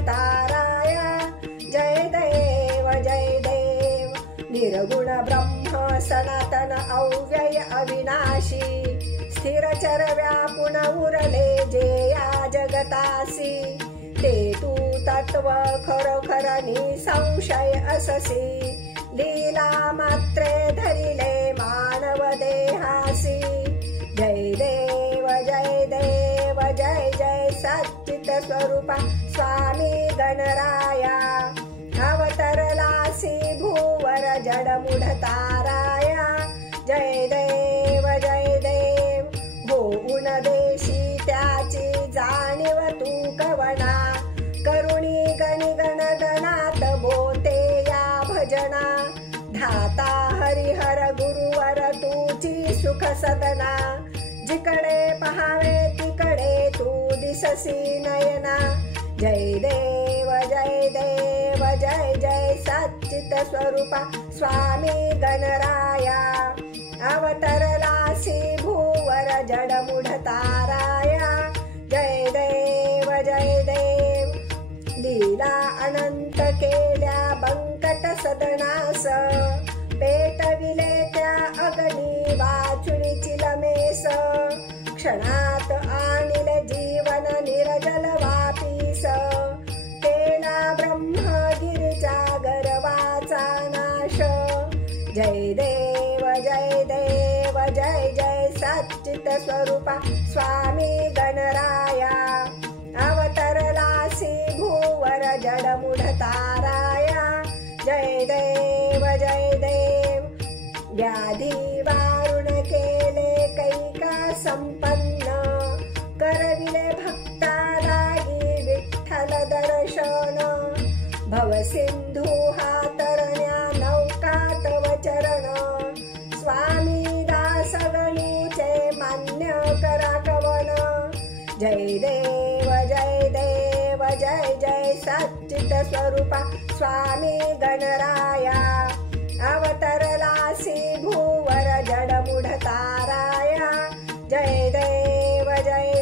ताराया जय देव जय देव। निर्गुण ब्रह्म सनातन अव्यय अविनाशी स्थिरचर व्यापुन उरले जे या जगतासी। ते तू तत्व खरोखर निसंशय अससी लीला मात्रे धरिले मानव देहासी। जय देव जय देव जय जय सच्चित स्वरूपा स्वामी गणराया। अवतरलासी भूवर जडमूढ ताराया जय देव जय देव। होऊन देशी त्याची जाणीव तू कवना करुणी गणगणात बोते या भजना। धाता हरिहर गुरुवर तुझी सुख सदना जिकडे पहावे तिकडे तू दिससी नयना। जय देव जय देव जय जय सच्चित स्वरूपा स्वामी गणराया। अवतरलासी भूवर जडमूढ ताराया जय देव जय देव। लीला अनंत केल्या बंकट सदनास पेटविले त्या अग्नी वाचुनी चिलमेस। क्षणात आणिले जीवन निर्जल वापीस केला ब्रह्मगिरीचा गर्वाचा नाश। जय देव जय देव जय जय सच्चित स्वरूपा स्वामी गणराया। अवतरलासी भूवर जडमूढ ताराया जय देव जय देव। व्याधी वारुण केले कैका संपन्न करविले भक्ता लागी विठ्ठल दर्शन। भवसिंधू हा तरण्या नौका तव चरण स्वामी दास गणूचे मान्य करा कवन। जय देव जय देव जय जय सच्चित स्वरूपा स्वामी गणराया। अवतरलासी भूवर जडमूढ ताराया जय देव जय